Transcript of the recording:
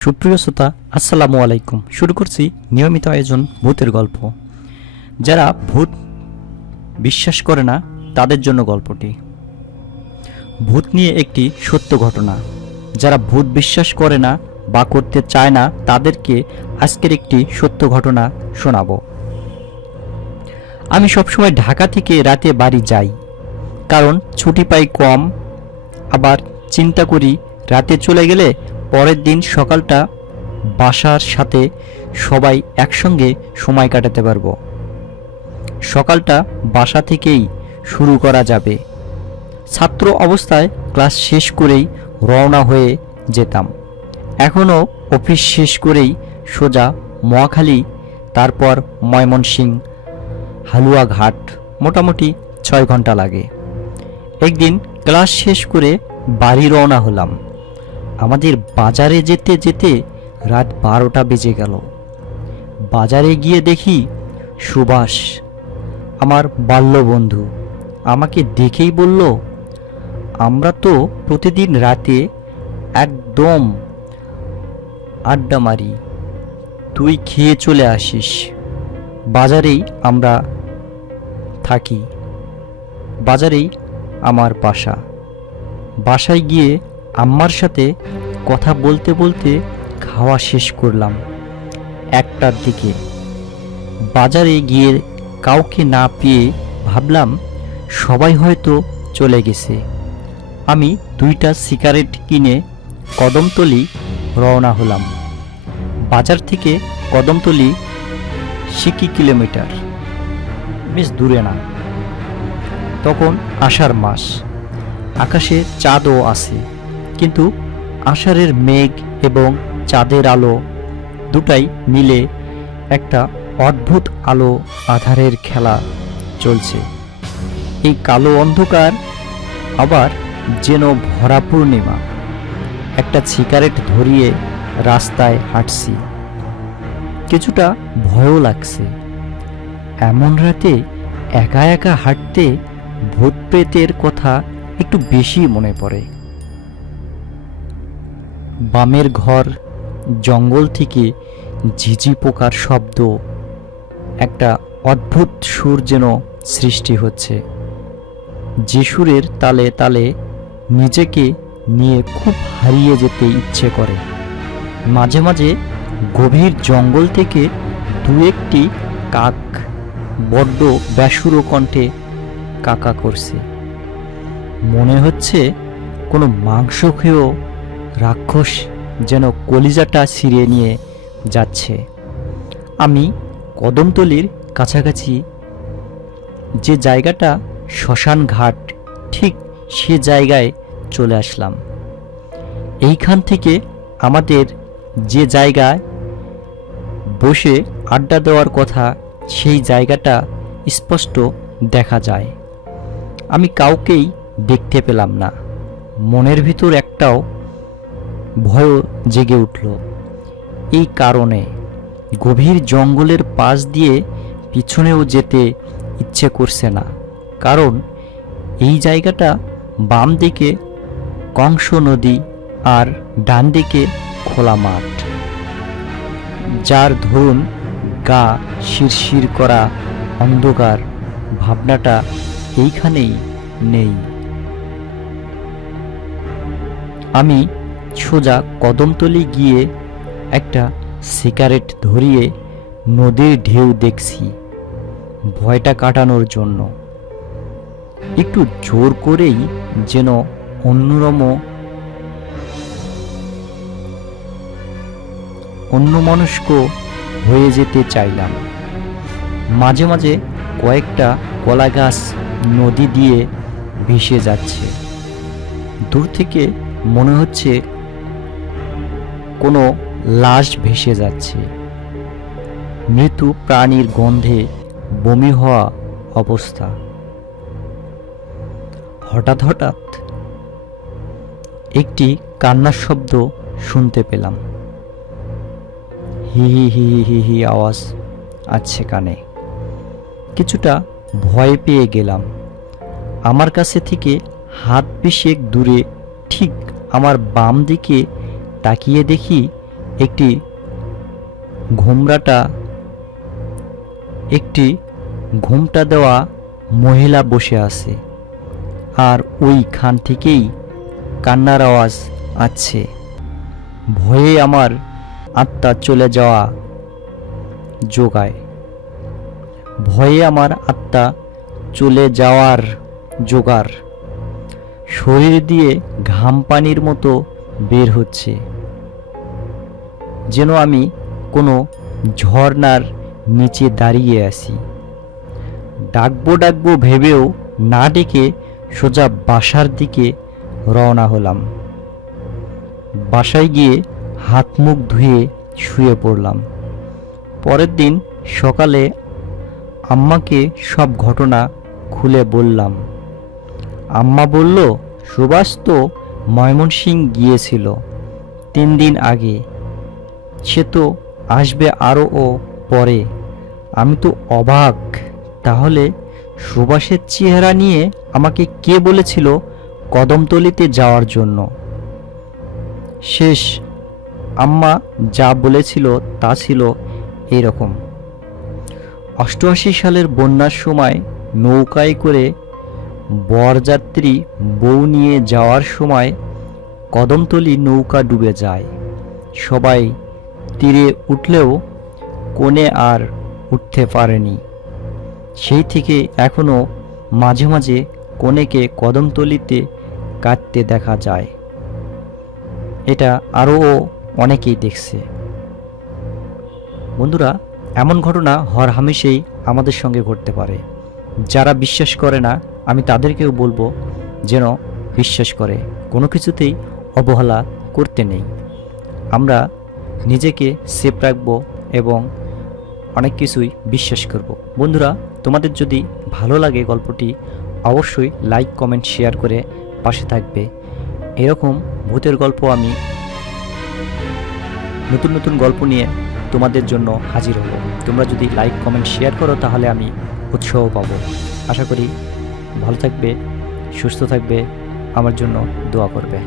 সুপ্রিয় শ্রোতা, আসসালামু আলাইকুম। শুরু করছি নিয়মিত আয়োজন ভূতের গল্প। যারা ভূত বিশ্বাস করে না তাদের জন্য গল্পটি। ভূত নিয়ে একটি সত্য ঘটনা। যারা ভূত বিশ্বাস করে না বা করতে চায় না তাদেরকে আজকের একটি সত্য ঘটনা শোনাবো। আমি সবসময় ঢাকা থেকে রাতে বাড়ি যাই, কারণ ছুটি পাই কম। আবার চিন্তা করি রাতে চলে গেলে পরের দিন সকালটা বাসার সাথে সবাই একসঙ্গে সময় কাটাতে পারবো। সকালটা বাসা থেকেই শুরু করা যাবে। ছাত্র অবস্থায় ক্লাস শেষ করেই রওনা হয়ে যেতাম। এখনও অফিস শেষ করেই সোজা মহাখালী, তারপর ময়মনসিংহ, হালুয়াঘাট, মোটামুটি 6 ঘন্টা লাগে। একদিন ক্লাস শেষ করে বাড়ি রওনা হলাম। আমাদের বাজারে যেতে যেতে রাত 12টা বেজে গেল। বাজারে গিয়ে দেখি সুভাষ, আমার বাল্যবন্ধু, আমাকে দেখেই বলল, আমরা তো প্রতিদিন রাতে একদম আড্ডা মারি, তুই খেয়ে চলে আসিস, বাজারেই আমরা থাকি, বাজারেই আমার বাসা। বাসায় গিয়ে আম্মার সাথে কথা বলতে বলতে খাওয়া শেষ করলাম 1টার দিকে। বাজারে গিয়ে কাউকে না পেয়ে ভাবলাম সবাই হয়তো চলে গেছে। আমি 2টা সিগারেট কিনে কদমতলী রওনা হলাম। বাজার থেকে কদমতলী সিকি কিলোমিটার, বেশ দূরে না। তখন আষাঢ় মাস, আকাশে চাঁদও আছে, কিন্তু আষাঢ়ের মেঘ এবং চাঁদের আলো দুটাই মিলে একটা অদ্ভুত আলো আধারের খেলা চলছে। এই কালো অন্ধকার আবার যেন ভরা পূর্ণিমা। একটা সিগারেট ধরিয়ে রাস্তায় হাঁটছি। কিছুটা ভয়ও লাগছে। এমন রাতে একা একা হাঁটতে ভূত প্রেতের কথা একটু বেশি মনে পড়ে। বামের ঘর, জঙ্গল থেকে ঝিঝি পোকার শব্দ, একটা অদ্ভুত সুর যেন সৃষ্টি হচ্ছে। যে সুরের তালে তালে নিজেকে নিয়ে খুব হারিয়ে যেতে ইচ্ছে করে। মাঝে মাঝে গভীর জঙ্গল থেকে 2-1টি কাক বড্ড বেসুরো কণ্ঠে কাকা করছে। মনে হচ্ছে কোনো মাংস খেয়েও রাক্ষস যেন কলিজাটা ছিঁড়ে নিয়ে যাচ্ছে। আমি কদমতলীর কাছাকাছি যে জায়গাটা শ্মশান ঘাট, ঠিক সে জায়গায় চলে আসলাম। এইখান থেকে আমাদের যে জায়গায় বসে আড্ডা দেওয়ার কথা সেই জায়গাটা স্পষ্ট দেখা যায়। আমি কাউকেই দেখতে পেলাম না। মনের ভিতর একটাও ভয় জেগে উঠল। এই কারণে গভীর জঙ্গলের পাশ দিয়ে পিছনেও যেতে ইচ্ছে করছে না, কারণ এই জায়গাটা বাম দিকে কংস নদী আর ডান দিকে খোলা মাঠ, যার ধরুন গা শিরশির করা অন্ধকার ভাবনাটা এইখানেই নেই। আমি সোজা কদমতলী গিয়ে একটা সিগারেট ধরিয়ে নদীর ঢেউ দেখছি ভয়টা কাটানোর জন্য। একটু জোর করেই যেন অন্যমনস্ক হয়ে যেতে চাইলাম। মাঝে মাঝে কয়েকটা কলা গাছ নদী দিয়ে ভেসে যাচ্ছে। দূর থেকে মনে হচ্ছে কোনো লাশ ভেসে যাচ্ছে। মৃত্যু প্রাণীর গন্ধে বমি হওয়া অবস্থা। হঠাৎ হঠাৎ একটি কান্নার শব্দ শুনতে পেলাম। হি হি হি হি হি আওয়াজ আসছে কানে। কিছুটা ভয় পেয়ে গেলাম। আমার কাছে থেকে হাত 20 দূরে ঠিক আমার বাম দিকে তাকিয়ে দেখি একটি ঘোমটা দেওয়া মহিলা বসে আছে, আর ওইখান থেকেই কান্নার আওয়াজ আসছে। ভয়ে আমার আত্মা চলে যাওয়া জোগাড়। শরীর দিয়ে ঘাম পানির মতো বের হচ্ছে, যেন আমি কোনো ঝর্ণার নিচে দাঁড়িয়ে আছি। ডাকবো ভেবেও না ডেকে সোজা বাসার দিকে রওনা হলাম। বাসায় গিয়ে হাত মুখ ধুয়ে শুয়ে পড়লাম। পরের দিন সকালে আম্মাকে সব ঘটনা খুলে বললাম। আম্মা বলল, সুভাষ তো ময়মনসিংহ গিয়েছিল 3 দিন আগে, সে তো আসবে আরও পরে। আমি তো অবাক, তাহলে সুভাষের চেহারা নিয়ে আমাকে কে বলেছিল কদমতলিতে যাওয়ার জন্য? শেষ আম্মা যা বলেছিল তা ছিল এরকম। 88 সালের বন্যার সময় নৌকায় করে বরযাত্রী বউ নিয়ে যাওয়ার সময় কদমতলি নৌকা ডুবে যায়। সবাই তীরে উঠলেও কোণে আর উঠতে পারেনি। সেই থেকে এখনো মাঝে মাঝে কনেকে কদমতলিতে কাটতে দেখা যায়। এটা আরও অনেকেই দেখছে। বন্ধুরা, এমন ঘটনা হরহামেশাই আমাদের সঙ্গে ঘটতে পারে। যারা বিশ্বাস করে না, আমি তাদেরকেও বলবো যেন বিশ্বাস করে। কোনো কিছুতেই অবহেলা করতে নেই। আমরা নিজেকে সেফ রাখবো এবং অনেক কিছুই বিশ্বাস করব। বন্ধুরা, তোমাদের যদি ভালো লাগে গল্পটি, অবশ্যই লাইক কমেন্ট শেয়ার করে পাশে থাকবে। এরকম ভূতের গল্প আমি নতুন নতুন গল্প নিয়ে তোমাদের জন্য হাজির হব। তোমরা যদি লাইক কমেন্ট শেয়ার করো তাহলে আমি উৎসাহ পাবো। আশা করি ভালো থাকবে, সুস্থ থাকবে, আমার জন্য দোয়া করবে।